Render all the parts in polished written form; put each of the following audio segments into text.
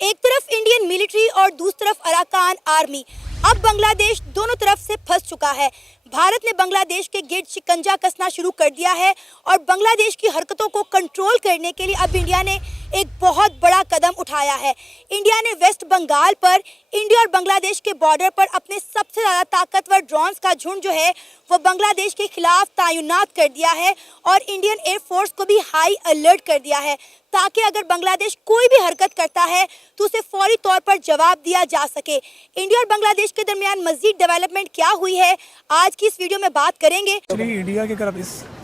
एक तरफ Indian military और दूसरी तरफ अराकान आर्मी। अब बांग्लादेश दोनों तरफ से फंस चुका है। भारत ने बांग्लादेश के गिर्द शिकंजा कसना शुरू कर दिया है और बांग्लादेश की हरकतों को कंट्रोल करने के लिए अब इंडिया ने एक बहुत बड़ा कदम उठाया है। इंडिया ने वेस्ट बंगाल पर इंडिया और बांग्लादेश के बॉर्डर पर अपने सबसे ज़्यादा ताकतवर ड्रोन्स का झुंड जो है वो बांग्लादेश के खिलाफ तैनात कर दिया है और इंडियन एयरफोर्स को भी हाई अलर्ट कर दिया है ताकि अगर बांग्लादेश कोई भी हरकत करता है तो उसे फौरी तौर पर जवाब दिया जा सके। इंडिया और बांग्लादेश के दरमियान मजीद डेवलपमेंट क्या हुई है आज की इस वीडियो में बात करेंगे। इंडिया की तरफ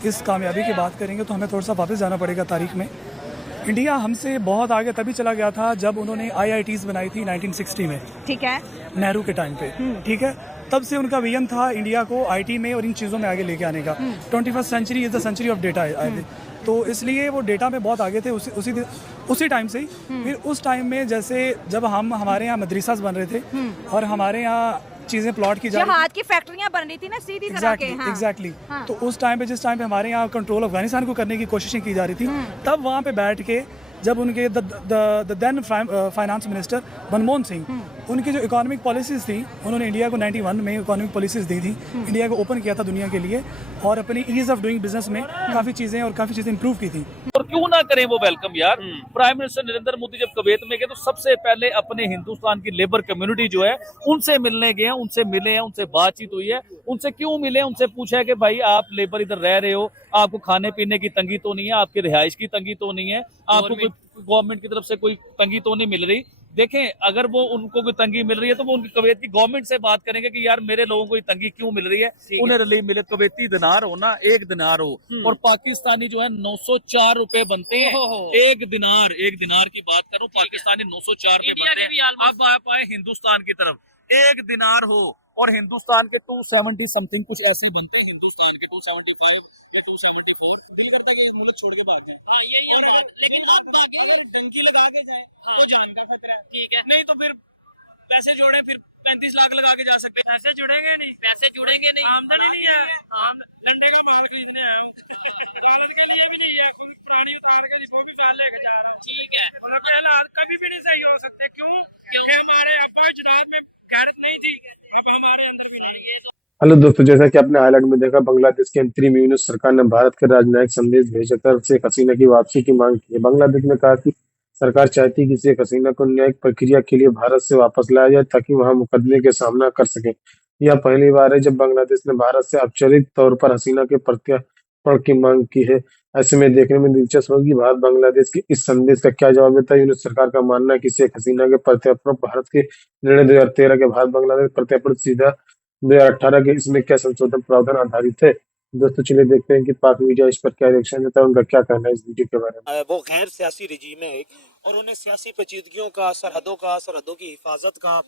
इस कामयाबी की बात करेंगे तो हमें थोड़ा सा वापस जाना पड़ेगा तारीख में। इंडिया हमसे बहुत आगे तभी चला गया था जब उन्होंने IITs बनाई थी 1960 में, ठीक है, नेहरू के टाइम पे, ठीक है। तब से उनका विजन था इंडिया को IT में और इन चीज़ों में आगे लेके आने का। 21st century is the century of data, तो इसलिए वो डेटा में बहुत आगे थे उसी टाइम से ही। फिर उस टाइम में जैसे जब हमारे यहाँ मदरसास बन रहे थे और हमारे यहाँ चीजें प्लॉट की जा रही हाथ की फैक्ट्रियां बन रही थी ना सीधी तरह के। एग्जैक्टली। तो उस टाइम पे जिस टाइम पे हमारे यहाँ कंट्रोल अफगानिस्तान को करने की कोशिशें की जा रही थी, तब वहाँ पे बैठ के जब उनके the then finance minister Manmohan Singh, उनकी जो इकोनॉमिक पॉलिसीज़ थी, उन्होंने इंडिया को 91 में इकोनॉमिक पॉलिसीज़ दी थी, इंडिया को ओपन किया था दुनिया के लिए और अपनी ईज ऑफ डूइंग बिजनेस में काफ़ी चीज़ें इंप्रूव की थी। और क्यों ना करें वो वेलकम यार। प्राइम मिनिस्टर नरेंद्र मोदी जब कुवैत में गए तो सबसे पहले अपने हिंदुस्तान की लेबर कम्युनिटी जो है उनसे मिलने गए हैं, उनसे मिले हैं, उनसे बातचीत हुई है। उनसे क्यों मिले, उनसे पूछा है कि भाई आप लेबर इधर रह रहे हो, आपको खाने पीने की तंगी तो नहीं है, आपकी रिहाइश की तंगी तो नहीं है, आपको कोई गवर्नमेंट की तरफ से कोई तंगी तो नहीं मिल रही। देखें, अगर वो उनको कोई तंगी मिल रही है तो वो उनकी कुवैत की गवर्नमेंट से बात करेंगे कि यार मेरे लोगों को ये तंगी क्यों मिल रही है, उन्हें रिलीफ मिले। कुवैती दिनार हो ना, 1 दिनार हो, और पाकिस्तानी जो है 904 रुपए बनते हैं। एक दिनार की बात करूं, पाकिस्तानी 904 रुपए बनते हैं। अब आप आए हिंदुस्तान की तरफ, 1 दिनार हो और हिंदुस्तान के 270 समथिंग कुछ ऐसे बनते हैं, हिंदुस्तान के 275 या 274। दिल करता है कि मुल्क छोड़ के भाग जाए। हाँ, यही है। लेकिन आप भागे, अगर डंकी लगा के जाए तो जान का खतरा है, ठीक है। नहीं तो फिर पैसे जोड़े, फिर 35 लाख लगा के जा सकते हैं। पैसे जुड़ेंगे नहीं, आमदनी नहीं है। लंडे का माल खरीदने आया हूँ। अदालत के लिए भी नहीं है, कोई प्राणी उतार के जिसको भी मैं लेके जा रहा हूँ, ठीक है। और हालात कभी भी नहीं सही हो सकते। क्यों? हमारे अब्बा अजदाद में गैरत नहीं थी, अब हमारे अंदर भी नहीं है। हेलो दोस्तों, जैसा कि आपने हाईलाइट में देखा, बांग्लादेश की अंतरिम यूनिट सरकार ने भारत के राजनयिक संदेश भेजकर शेख हसीना की वापसी की मांग की है। बांग्लादेश ने कहा कि सरकार चाहती है कि शेख हसीना को न्यायिक प्रक्रिया के लिए भारत से वापस लाया जाए ताकि वहां मुकदमे का सामना कर सके। यह पहली बार है जब बांग्लादेश ने भारत से औपचारिक तौर पर हसीना के प्रत्यार्पण की मांग की है। ऐसे में देखने में दिलचस्प होगी भारत बांग्लादेश के इस संदेश का क्या जवाब देता है। यूनिट सरकार का मानना है कि शेख हसीना के प्रत्यार्पण भारत के निर्णय 2013 के भारत बांग्लादेश प्रत्यार्पण सीधा 2018 के इसमें क्या संशोधन प्रावधान आधारित है। दोस्तों चलिए देखते हैं कि पाक मीडिया इस पर क्या रिएक्शन देता है, उनका क्या कहना है इस वीडियो के बारे में। वो गैर सियासी रजीम है एक, और उन्हें सियासी पेचीदगियों का, सरहदों की हिफाजत का,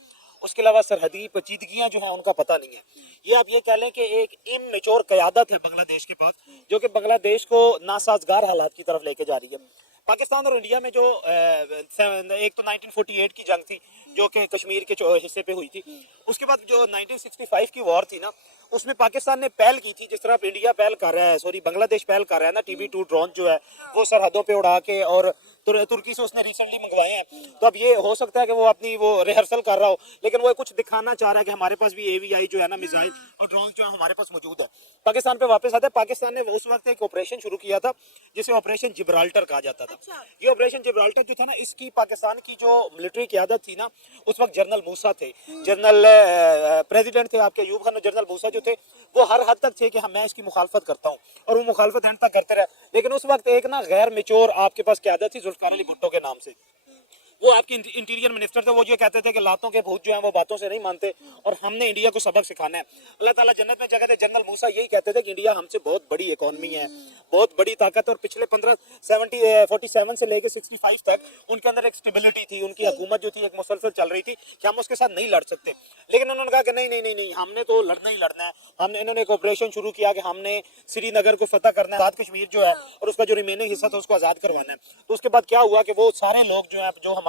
उसके अलावा सरहदी पेचीदगियां जो है उनका पता नहीं है। ये आप ये कह लें कि एक इमैच्योर क़यादत है बांग्लादेश के पास, जो कि बांग्लादेश को नासाजगार हालात की तरफ लेके जा रही है। पाकिस्तान और इंडिया में जो एक तो 1948 की जंग थी जो कि कश्मीर के हिस्से पे हुई थी, उसके बाद जो 1965 की वॉर थी ना, उसमें पाकिस्तान ने पहल की थी, जिस तरह इंडिया पहल कर रहा है, बांग्लादेश पहल कर रहा है ना, TB2 ड्रोन जो है वो सरहदों पे उड़ा के, और तुर्की से उसने रिसेंटली मंगवाए हैं। तो अब ये हो सकता है कि वो अपनी रिहर्सल कर रहा हो, लेकिन वो कुछ दिखाना चाह रहा है कि हमारे पास भी AVI जो है ना, मिसाइल और ड्रोन जो है हमारे पास मौजूद है। पाकिस्तान पे वापस आता है। पाकिस्तान ने उस वक्त एक ऑपरेशन शुरू किया था जिसे ऑपरेशन जिब्राल्टर कहा जाता था। ये ऑपरेशन जिब्राल्टर जो था ना, इसकी पाकिस्तान की जो मिलिट्री क़यादत थी ना, उस वक्त जनरल मूसा थे, जनरल प्रेसिडेंट थे आपके अयूब खान। जनरल मूसा जो थे वो हर हद तक थे कि मैं इसकी मुखालफत करता हूँ, और वो मुखालफत एंड तक करते रहे। लेकिन उस वक्त एक ना गैर मेच्योर आपके पास क़यादत थी जुल्फ़िकार अली भुट्टो के नाम से। वो आपके इंटीरियर मिनिस्टर थे। वो ये कहते थे कि लातों के भूत जो हैं वो बातों से नहीं मानते, और हमने इंडिया को सबक सिखाना है। अल्लाह ताला जन्नत में जगह दे। जनरल मूसा यही कहते थे कि इंडिया हमसे बहुत बड़ी इकोनॉमी है, बहुत बड़ी ताकत, और पिछले 47 से लेकर 65 तक उनके अंदर एक स्टेबिलिटी थी, उनकी हुकूमत जो थी एक मुसलसल चल रही थी कि हम उसके साथ नहीं लड़ सकते। लेकिन उन्होंने कहा कि नहीं, हमने तो लड़ना ही लड़ना है। इन्होंने एक ऑपरेशन शुरू किया कि हमने श्रीनगर को फतह करना है, आज़ाद कश्मीर जो है और उसका जो रिमेनिंग हिस्सा था उसको आज़ाद करवाना है। तो उसके बाद क्या हुआ कि वो सारे लोग जो है, जो हमारे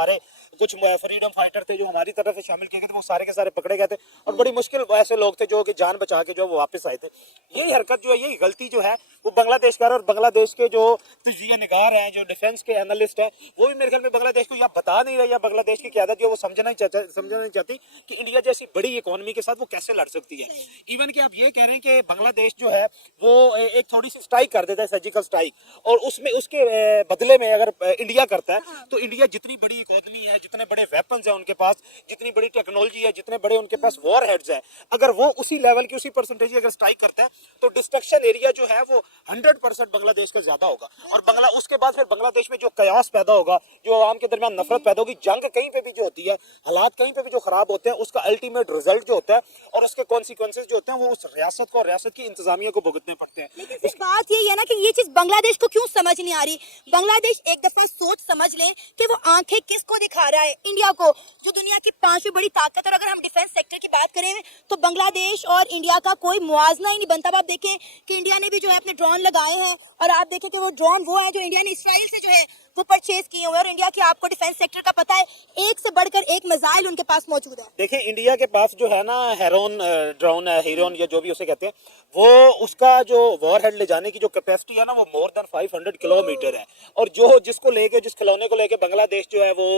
कुछ फ्रीडम फाइटर थे जो हमारी तरफ से शामिल किए गए थे, वो सारे के सारे पकड़े गए थे और बड़ी मुश्किल ऐसे लोग थे जो कि जान बचा के जो वो वापस आए थे। यही हरकत जो है, यही गलती जो है वो बांग्लादेश का, और बांग्लादेश के जो तजिया निगार हैं, जो डिफेंस के एनालिस्ट हैं, वो भी मेरे ख्याल में बांग्लादेश को या बता नहीं रहे, या बांग्लादेश की क़यादत जो वो समझना नहीं चाहती कि इंडिया जैसी बड़ी इकोनॉमी के साथ वो कैसे लड़ सकती है। इवन कि आप ये कह रहे हैं कि बांग्लादेश जो है वो एक थोड़ी सी स्ट्राइक कर देता है, सर्जिकल स्ट्राइक, और उसमें उसके बदले में अगर इंडिया करता है तो इंडिया जितनी बड़ी इकोनॉमी है, जितने बड़े वेपन्स हैं उनके पास, जितनी बड़ी टेक्नोलॉजी है, जितने बड़े उनके पास वॉर हेड्स है, अगर वो उसी लेवल की, उसी परसेंटेज अगर स्ट्राइक करता है तो डिस्ट्रक्शन एरिया जो है वो 100% बांग्लादेश का ज्यादा होगा। और उसके बाद फिर बांग्लादेश में जो कयास पैदा होगा, जो आवाम के दरमियान नफरत पैदा होगी, जंग कहीं पे भी जो होती है, हालात कहीं पे भी जो खराब होते हैं, उसका अल्टीमेट रिजल्ट जो होता है और उसके कॉन्सिक्वेंसेज जो होते हैं वो उस रियासत को और रियासत की इंतजामिया को भुगतने पड़ते हैं। लेकिन बात यही है ना कि ये चीज बांग्लादेश को क्यों समझ नहीं आ रही। बांग्लादेश एक दफा सोच समझ ले कि वो आंखें किसको दिखा रहा है, इंडिया को, जो दुनिया की 5वीं बड़ी ताकत। और अगर हम डिफेंस सेक्टर की बात करें तो बांग्लादेश और इंडिया का कोई मुआवजा ही नहीं बनता। अब आप देखें कि इंडिया ने भी जो है अपने ड्रोन लगाए हैं, और आप देखें कि वो ड्रोन वो है जो इंडिया ने इसराइल से जो है वो परचेज किए हुए हैं। और इंडिया की आपको डिफेंस सेक्टर का पता है, एक से बढ़कर एक मिसाइल उनके पास मौजूद है। देखिए इंडिया के पास जो है ना हेरोन ड्रोन है, हीरोन या जो भी उसे कहते हैं, वो उसका जो वॉर हेड ले जाने की जो कैपेसिटी है ना वो मोर देन 500 किलोमीटर है। और जो जिसको लेके, जिस खिलौने को लेके बांग्लादेश जो है वो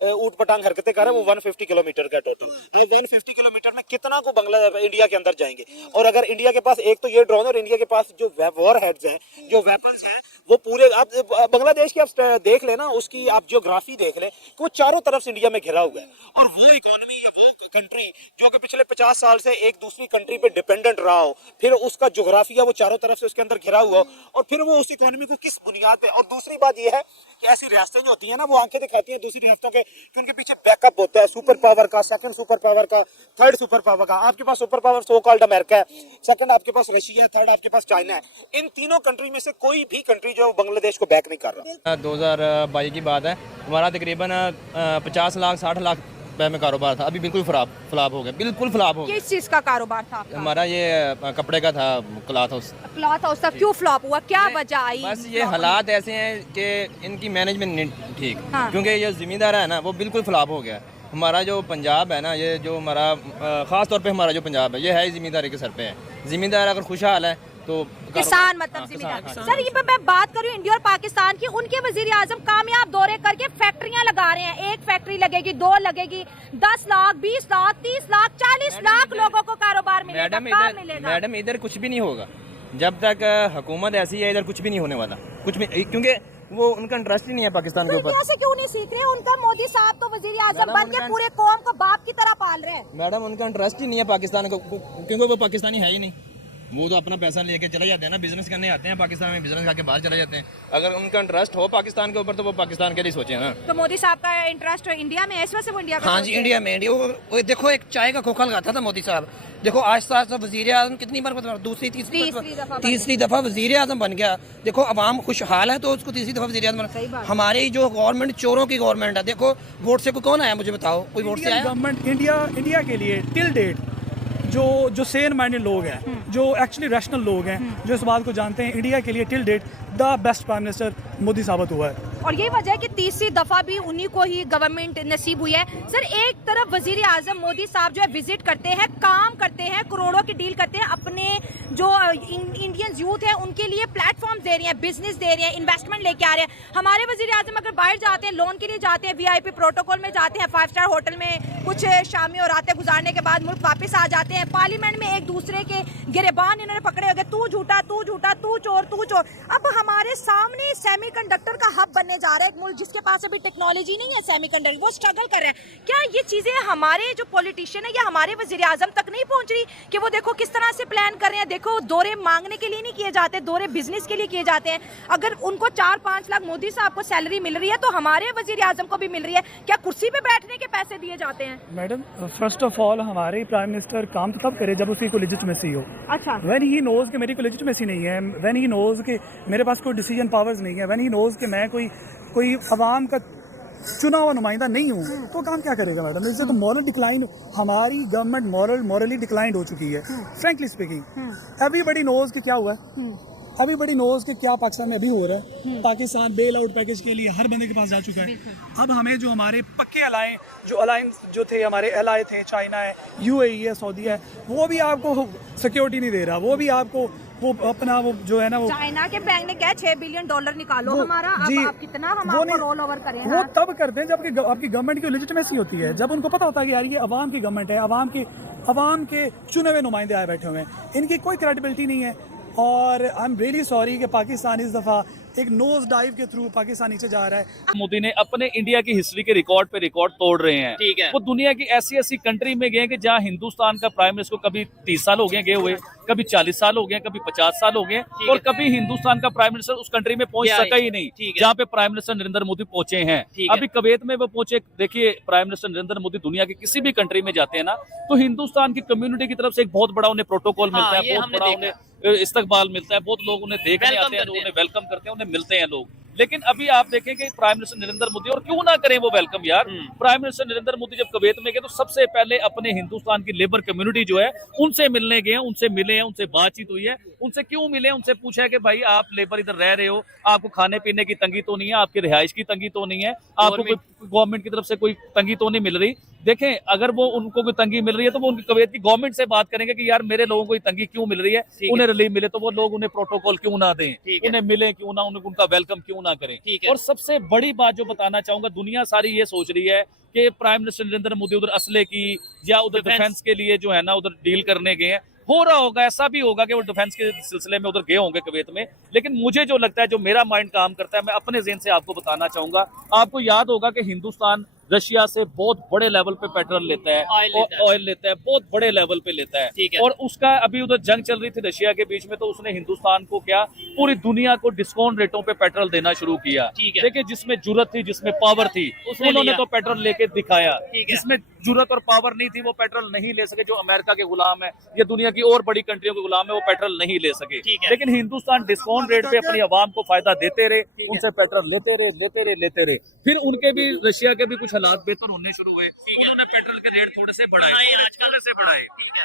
ऊट पटांग हरकतें कर रहा है, वो 150 किलोमीटर का टोटल। ये 150 किलोमीटर में कितना को इंडिया के अंदर जाएंगे। और अगर इंडिया के पास एक तो ये ड्रोन, और इंडिया के पास जो वॉर हेड्स हैं, जो वेपन्स हैं, वो पूरे आप बांग्लादेश की आप देख लेना, उसकी आप जियोग्राफी देख लें कि वो चारों तरफ से इंडिया में घिरा हुआ है। और वो इकोनॉमी या वो कंट्री जो कि पिछले 50 साल से एक दूसरी कंट्री पे डिपेंडेंट रहा हो, फिर उसका जोग्राफिया वो चारों तरफ से उसके अंदर घिरा हुआ हो, और फिर वो उस इकोनॉमी को किस बुनियाद पे। और दूसरी बात ये है कि ऐसी रियासतें जो होती है ना वो आंखें दिखाती हैं दूसरी रियासतों के कि उनके पीछे बैकअप होता है सुपर पावर का, सेकंड सुपर पावर का, थर्ड सुपर पावर का। आपके पास superpower so called America है, सेकंड आपके पास रशिया है, थर्ड आपके पास चाइना है। इन तीनों कंट्री में से कोई भी कंट्री जो बांग्लादेश को बैक नहीं कर रहा। 2022 की बात है, हमारा तकरीबन 50 लाख 60 लाख रुपए में कारोबार था, अभी बिल्कुल फ्लॉप हो गया, बिल्कुल फ्लॉप हो गया। किस चीज का कारोबार था आपका? हमारा ये कपड़े का था, क्लॉथ हाउस। क्लॉथ हाउस था, क्यों फ्लॉप हुआ, क्या वजह आई? बस ये हालात ऐसे हैं कि इनकी मैनेजमेंट नहीं ठीक, हाँ। क्योंकि ये जिम्मेदार है ना वो बिल्कुल फ्लॉप हो गया। हमारा जो पंजाब है ना, ये जो हमारा ख़ास तौर पे हमारा जो पंजाब है, ये है जिम्मेदारी के सर पे है। जिम्मेदार अगर खुशहाल है तो किसान मतलब जिम्मेदार। सर ये मैं बात कर रही हूँ इंडिया और पाकिस्तान की, उनके वजीर आजम कामयाब दौरे करके फैक्ट्रियां लगा रहे हैं। एक फैक्ट्री लगेगी, 2 लगेगी, 10 लाख 20 लाख 30 लाख 40 लाख लोगों को कारोबार मिलेगा। मैडम इधर कुछ भी नहीं होगा जब तक हुकूमत ऐसी है, इधर कुछ भी नहीं होने वाला, कुछ भी, क्योंकि वो उनका इंटरेस्ट ही नहीं है पाकिस्तान के ऊपर। से क्यों नहीं सीख रहे? उनका मोदी साहब तो वजीर आजम बन के पूरे कौम को बाप की तरह पाल रहे हैं। मैडम उनका इंटरेस्ट ही नहीं है पाकिस्तान को, क्योंकि वो पाकिस्तानी है ही नहीं। वो तो अपना पैसा लेके चले जाते हैं ना, बिजनेस करने आते हैं पाकिस्तान में, बिजनेस करके बाहर चले जाते हैं। अगर उनका इंटरेस्ट हो पाकिस्तान के ऊपर तो वो पाकिस्तान के लिए सोचे ना। तो मोदी साहब का इंटरेस्ट इंडिया में है, इस वजह से वो इंडिया का हाँ जी, इंडिया में। वो देखो एक चाय का खोखा लगाता था मोदी साहब, देखो आहिस्ता आहिस्ता वजीर आजम कितनी बार दूसरी तीसरी दफा वजीर आजम बन गया। देखो अवाम खुशहाल है तो उसको तीसरी दफा वजीर आजम बना। हमारी जो गवर्नमेंट चोरों की गवर्नमेंट है, देखो वोट से कौन आया मुझे बताओ, कोई वोट से आया? गवर्नमेंट इंडिया के लिए टिल डेट जो सेन माइंडेड लोग हैं, जो एक्चुअली रैशनल लोग हैं, जो इस बात को जानते हैं, इंडिया के लिए till date the best prime minister Modi साबित हुआ है। और यही वजह है कि तीसरी दफा भी उन्हीं को ही गवर्नमेंट नसीब हुई है। सर एक तरफ वजीर आजम मोदी साहब जो है विजिट करते हैं, काम करते हैं, करोड़ों की डील करते हैं, अपने जो इंडियन यूथ है उनके लिए प्लेटफॉर्म दे रहे हैं, बिजनेस दे रहे हैं, इन्वेस्टमेंट लेके आ रहे हैं। हमारे वजीर आजम अगर बाहर जाते हैं, लोन के लिए जाते हैं, VIP प्रोटोकॉल में जाते हैं, 5 स्टार होटल में कुछ शामी और रातें गुजारने के बाद मुल्क वापस आ जाते हैं। पार्लियामेंट में एक दूसरे के गिरेबान इन्होंने पकड़े हो गए, तू झूठा तू झूठा, तू चोर तू चोर। अब हमारे सामने सेमीकंडक्टर का हब बनने जा रहा है, एक मुल्क जिसके पास अभी टेक्नोलॉजी नहीं है सेमीकंडक्टर, वो स्ट्रगल कर रहे हैं। क्या ये चीजें हमारे जो पॉलिटिशियन है या हमारे वजीर आजम तक नहीं पहुंच रही कि वो देखो किस तरह से प्लान कर रहे हैं? देखो दौरे मांगने के लिए नहीं किए जाते, दौरे बिजनेस के लिए किए जाते हैं। अगर उनको 4-5 लाख मोदी साहब को सैलरी मिल रही है तो हमारे वजीर आजम को भी मिल रही है, क्या कुर्सी पे बैठने के पैसे दिए जाते हैं? मैडम फर्स्ट ऑफ ऑल हमारे प्राइम मिनिस्टर काम तो तब करे जब उसकी कोई लेजिटिमेसी हो। अच्छा, व्हेन ही नोज कि मेरी कोई लेजिटिमेसी नहीं है, व्हेन ही नोज कि मेरे पास कोई डिसीजन पावर्स नहीं है, व्हेन ही नोज कि मैं कोई अवाम का चुना हुआ नुमाइंदा नहीं हूँ, तो काम क्या करेगा मैडम? इससे तो मॉरल डिक्लाइन, हमारी गवर्नमेंट मॉरली डिक्लाइंड हो चुकी है। फ्रैंकली स्पीकिंग एवरीबडी नोज कि क्या हुआ है। अभी बड़ी नोज के क्या पाकिस्तान में अभी हो रहा है। पाकिस्तान बेल आउट पैकेज के लिए हर बंदे के पास जा चुका है। अब हमें जो हमारे पक्के अलायंस जो थे, हमारे एलआई थे, चाइना है, यूएई है, सऊदी है, वो भी आपको सिक्योरिटी नहीं दे रहा। वो भी आपको वो अपना वो जो है ना वो चाइना के बैंक ने क्या $6 बिलियन निकालो हमारा, अब आप कितना हम वो आपको रोल ओवर करें। वो तब करते हैं जब आपकी गवर्नमेंट की लेजिटिमेसी होती है, जब उनको पता होता है कि यार ये अवाम की गवर्नमेंट है, अवाम के चुने हुए नुमाइंदे आए बैठे हुए हैं, इनकी कोई क्रेडिबिलिटी नहीं है। और आई एम रियली सॉरी कि पाकिस्तान इस दफ़ा एक नोज डाइव के थ्रू पाकिस्तान नीचे जा रहा है। मोदी ने अपने इंडिया की हिस्ट्री के रिकॉर्ड पे रिकॉर्ड तोड़ रहे हैं। ठीक है। वो दुनिया की ऐसी ऐसी कंट्री में गए कि जहां हिंदुस्तान का प्राइम मिनिस्टर को कभी 30 साल हो गए हुए, कभी 40 साल हो गए, कभी 50 साल हो गए, और कभी हिंदुस्तान का प्राइम मिनिस्टर उस कंट्री में पहुंच सका ही नहीं जहाँ पे प्राइम मिनिस्टर नरेंद्र मोदी पहुंचे हैं। अभी कुवैत में वो पहुंचे। देखिए, प्राइम मिनिस्टर नरेंद्र मोदी दुनिया की किसी भी कंट्री में जाते हैं ना, तो हिंदुस्तान की कम्युनिटी की तरफ से एक बहुत बड़ा उन्हें प्रोटोकॉल मिलता है, बहुत बड़ा उन्हें इस्तकबाल मिलता है, बहुत लोग उन्हें देखने आते हैं, उन्हें वेलकम करते हैं, उन्हें मिलते हैं लोग। लेकिन अभी आप देखें कि प्राइम मिनिस्टर नरेंद्र मोदी, और क्यों ना करें वो वेलकम यार, प्राइम मिनिस्टर नरेंद्र मोदी जब कुवैत में गए तो सबसे पहले अपने हिंदुस्तान की लेबर कम्युनिटी जो है उनसे मिलने गए, उनसे मिले हैं, उनसे बातचीत हुई है। उनसे क्यों मिले, उनसे पूछा है कि भाई आप लेबर इधर रह रहे हो, आपको खाने पीने की तंगी तो नहीं है, आपकी रिहाइश की तंगी तो नहीं है, आपको कोई गवर्नमेंट की तरफ से कोई तंगी तो नहीं मिल रही। देखें, अगर वो उनको कोई तंगी मिल रही है तो वो उनकी कुवैत की गवर्नमेंट से बात करेंगे कि यार मेरे लोगों को ये तंगी क्यों मिल रही है, उन्हें रिलीफ मिले तो वो लोग उन्हें प्रोटोकॉल क्यों ना दें, उन्हें मिले क्यों ना, उनका वेलकम क्यों ना करें। और सबसे बड़ी बात जो बताना चाहूंगा, दुनिया सारी ये सोच रही है कि प्राइम मिनिस्टर नरेंद्र मोदी उधर असले की या उधर डिफेंस के लिए जो है ना उधर डील करने गए हैं। हो रहा होगा, ऐसा भी होगा कि वो डिफेंस के सिलसिले में उधर गए होंगे कुवैत में, लेकिन मुझे जो लगता है, जो मेरा माइंड काम करता है, मैं अपने ज़हन से आपको बताना चाहूंगा। आपको याद होगा कि हिंदुस्तान रशिया से बहुत बड़े लेवल पे पेट्रोल लेता है, ऑयल लेता है, बहुत बड़े लेवल पे लेता है। और उसका अभी उधर जंग चल रही थी रशिया के बीच में, तो उसने हिंदुस्तान को क्या, पूरी दुनिया को डिस्काउंट रेटों पे पेट्रोल देना शुरू किया। देखिए, जिसमें जुर्रत थी, जिसमें पावर थी, उन्होंने तो पेट्रोल लेके दिखाया। जिसमें जुर्रत और पावर नहीं थी वो पेट्रोल नहीं ले सके। जो अमेरिका के गुलाम है या दुनिया की और बड़ी कंट्रियों के गुलाम है, वो पेट्रोल नहीं ले सके। लेकिन हिंदुस्तान डिस्काउंट रेट पे अपनी आवाम को फायदा देते रहे, उनसे पेट्रोल लेते रहे। फिर उनके भी, रशिया के भी कुछ हालात बेहतर होने शुरू हुए, उन्होंने पेट्रोल के रेट थोड़े से बढ़ाए।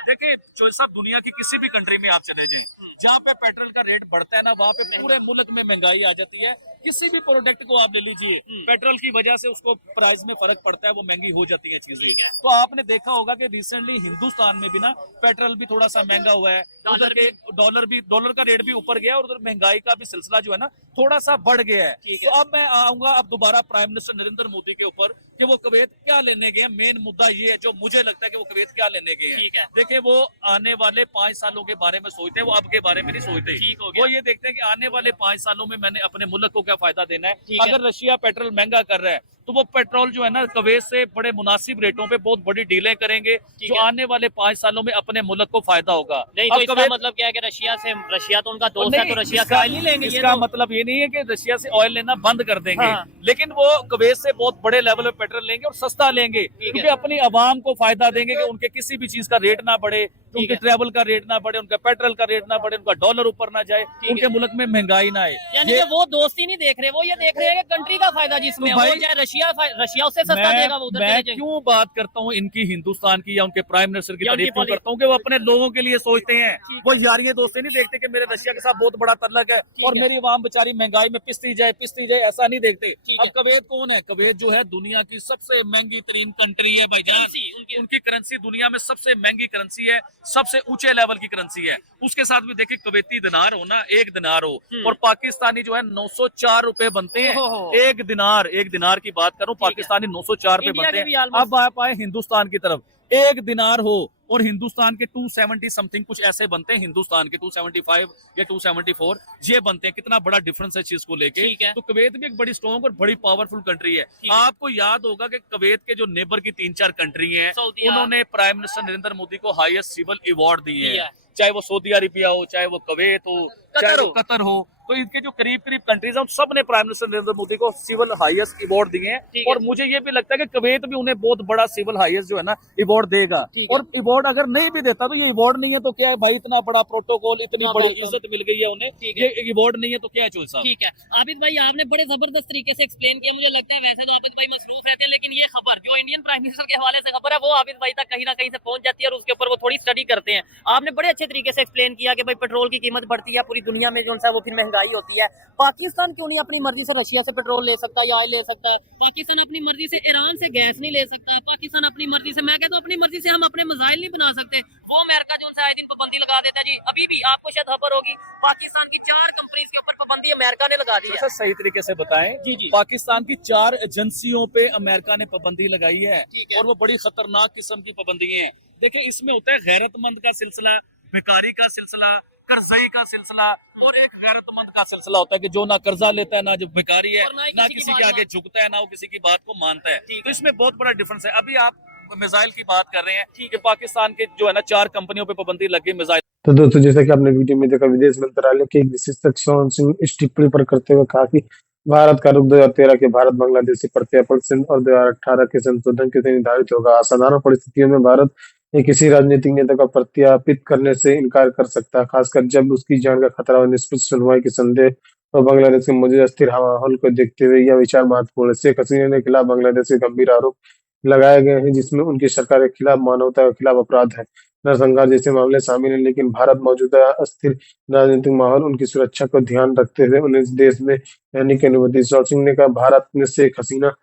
देखिए, जो सब दुनिया की किसी भी कंट्री में आप चले जाएं, जहाँ पे पेट्रोल का रेट बढ़ता है ना, वहाँ पे पूरे मुल्क में महंगाई आ जाती है। किसी भी प्रोडक्ट को आप ले लीजिए, पेट्रोल की वजह से उसको प्राइस में फर्क पड़ता है, वो महंगी हो जाती है चीजें। तो आपने देखा होगा कि रिसेंटली हिंदुस्तान में भी ना पेट्रोल भी थोड़ा सा महंगा हुआ है, उधर के डॉलर का रेट भी ऊपर गया, और उधर महंगाई का भी सिलसिला जो है ना थोड़ा सा बढ़ गया है। तो अब मैं आऊंगा अब दोबारा प्राइम मिनिस्टर नरेंद्र मोदी के ऊपर कि वो कुवैत क्या लेने गए। मेन मुद्दा ये है, जो मुझे लगता है कि वो कुवैत क्या लेने गए हैं। देखिए, वो आने वाले 5 सालों के बारे में सोचते हैं, वो अब के बारे में नहीं सोचते। वो ये देखते हैं कि आने वाले 5 सालों में मैंने अपने मुल्क को क्या फायदा देना है। अगर रशिया पेट्रोल महंगा कर रहा है तो वो पेट्रोल जो है ना कुवैत से बड़े मुनासिब रेटों पे बहुत बड़ी डीलें करेंगे, जो आने वाले 5 सालों में अपने मुल्क को फायदा होगा। नहीं, तो इसका मतलब क्या है कि रशिया तो उनका दोस्त है, तो रशिया से ऑयल नहीं लेंगे। इसका मतलब ये नहीं है कि रशिया से ऑयल लेना बंद कर देंगे, लेकिन वो कुवैत से बहुत बड़े लेवल पे पेट्रोल लेंगे और सस्ता लेंगे, क्योंकि अपनी आवाम को फायदा देंगे कि उनके किसी भी चीज का रेट ना बढ़े, उनके ट्रेवल का रेट ना बढ़े, उनका पेट्रोल का रेट ना बढ़े, उनका डॉलर ऊपर ना जाए, उनके मुल्क में महंगाई ना आए। यानी कि वो दोस्ती नहीं देख रहे, वो ये देख रहे हैं कि कंट्री का फायदा जिसमें हो जाए, रशिया उससे सस्ता देगा, वो उधर मैं क्यों बात करता हूँ इनकी हिंदुस्तान की या उनके प्राइम मिनिस्टर की तारीफ क्यों करता हूँ कि वो अपने लोगों के लिए सोचते हैं। वो यारियां दोस्ती नहीं देखते कि मेरे रशिया के साथ बहुत बड़ा तल्लक है और मेरी आवाम बेचारी महंगाई में पिसती जाए, ऐसा नहीं देखते। अब कुवैत कौन है? कुवैत जो है दुनिया की सबसे महंगी तरीन कंट्री है भाईजान। उनकी करेंसी दुनिया में सबसे महंगी करेंसी है, सबसे ऊंचे लेवल की करेंसी है। उसके साथ भी देखिए, कुवैती दिनार हो ना, 1 दिनार हो, और पाकिस्तानी जो है 904 रुपए बनते हैं। एक दिनार की बात करूं, पाकिस्तानी 904 रुपए बनते हैं। अब आप आए हिंदुस्तान की तरफ, 1 दिनार हो और हिंदुस्तान के 270 समथिंग कुछ ऐसे बनते हैं, हिंदुस्तान के 275 या 274 ये बनते हैं। कितना बड़ा डिफरेंस है चीज को लेके। तो कुवैत भी एक बड़ी स्ट्रॉन्ग और बड़ी पावरफुल कंट्री है। आपको याद होगा कि कुवैत के जो नेबर की 3-4 कंट्री हैं, उन्होंने प्राइम मिनिस्टर नरेंद्र मोदी को हाईएस्ट सिविल अवार्ड दिए हैं, चाहे वो सऊदी अरेबिया हो, चाहे वो कुवैत हो, चाहे वो कतर हो। तो इनके जो करीब करीब कंट्रीज हैं, सब ने प्राइम मिनिस्टर नरेंद्र मोदी को सिविल हाईएस्ट अवार्ड दिए हैं। और मुझे ये भी लगता है कि कुवैत भी उन्हें बहुत बड़ा सिविल हाईएस्ट जो है ना अवार्ड देगा। और अवार्ड अगर नहीं भी देता तो ये अवार्ड नहीं है तो क्या है भाई, इतना बड़ा प्रोटोकॉल, इतनी बड़ी इज्जत मिल गई है उन्हें, ये अवार्ड नहीं है तो क्या है चोल साहब। ठीक है आबिद भाई, आपने बड़े जबरदस्त तरीके से एक्सप्लेन किया। मुझे लगता है वैसे तो आबिद भाई मसरूफ रहते हैं, लेकिन ये खबर जो इंडियन प्राइम मिनिस्टर के हवाले से खबर है वो आबिद भाई तक कहीं ना कहीं से पहुंच जाती है और उसके ऊपर वो थोड़ी स्टडी करते हैं। आपने बड़े अच्छे तरीके से एक्सप्लेन किया कि भाई पेट्रोल की कीमत बढ़ती है, पूरी दुनिया में जो है वो फिर महंगाई होती है। पाकिस्तान क्यों नहीं अपनी मर्जी से रशिया से पेट्रोल ले सकता या ले सकता है? पाकिस्तान अपनी मर्जी से ईरान से गैस नहीं ले सकता। पाकिस्तान अपनी मर्जी से, मैं कहता हूं अपनी मर्जी से हम अपने मिसाइल नहीं बना सकते। वो अमेरिका जो है आए दिन पाबंदी लगा देता है जी। अभी भी आपको शायद खबर होगी पाकिस्तान की 4 कंपनीज के ऊपर पाबंदी अमेरिका ने लगा दी है। सही तरीके से बताएं जी जी। पाकिस्तान की 4 एजेंसियों पे अमेरिका ने पाबंदी लगाई है और वो बड़ी खतरनाक किस्म की पाबंदी है। देखिए इसमें होता है गैरतमंद का सिलसिला, भिखारी का सिलसिला, कर्जई का सिलसिला और एक गैरतमंद का सिलसिला होता है कि जो ना कर्जा लेता है, ना जो भिखारी है, ना किसी के आगे झुकता है, ना वो किसी की बात को मानता है। तो इसमें बहुत बड़ा डिफरेंस है। अभी आप मिसाइल की बात कर रहे हैं कि पाकिस्तान के जो है ना 4 कंपनियों पे पाबंदी लगी मिसाइल। तो दोस्तों, जैसा कि आपने वीडियो में देखा, विदेश मंत्रालय के एक विशेषज्ञ सोहन सिंह इस टिप्पणी पर करते हुए कहा कि भारत का रुख 2013 के भारत बांग्लादेश से प्रत्यर्पण से और 2018 के संशोधन के से निर्धारित होगा। असाधारण परिस्थितियों में भारत किसी राजनीतिक नेता का प्रत्यापित करने से इनकार कर सकता है, खासकर जब उसकी जान का खतरा और निष्पक्ष सुनवाई के संदेह और बांग्लादेश के मौजूदा अस्थिर माहौल को देखते हुए यह विचार महत्वपूर्ण है। शेख हसीना के खिलाफ बांग्लादेश के गंभीर आरोप लगाए गए हैं, जिसमें उनकी सरकार के खिलाफ मानवता के खिलाफ अपराध है, नरसंहार जैसे मामले शामिल हैं। लेकिन भारत मौजूदा अस्थिर राजनीतिक माहौल, उनकी सुरक्षा को ध्यान रखते हुए उन्हें इस देश में रहने की अनुमति। शॉल सिंह ने कहा, भारत ने शेख हसीना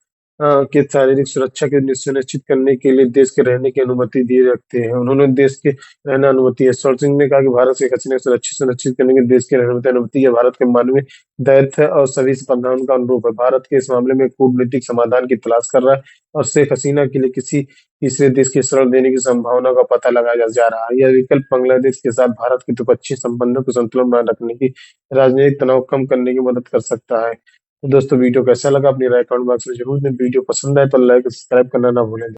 के शारीरिक सुरक्षा के सुनिश्चित करने के लिए देश के रहने की अनुमति दिए रखते हैं। उन्होंने देश के रहना अनुमति है। शॉल सिंह ने कहा कि भारत शेख हसीना की सुनिश्चित करने के देश के रहने की अनुमति है, भारत के मानवीय दायित्व है और सभी प्रावधानों का अनुरूप है। भारत के इस मामले में कूटनीतिक समाधान की तलाश कर रहा है और शेख हसीना के लिए किसी तीसरे देश की शरण देने की संभावना का पता लगाया जा रहा है। यह विकल्प बांग्लादेश के साथ भारत के द्विपक्षीय संबंधों को संतुलन बनाए रखने की, राजनीतिक तनाव कम करने की मदद कर सकता है। तो दोस्तों, वीडियो कैसा लगा अपनी राय कमेंट बॉक्स में जरूर दें। वीडियो पसंद आए तो लाइक और सब्सक्राइब करना ना भूलें।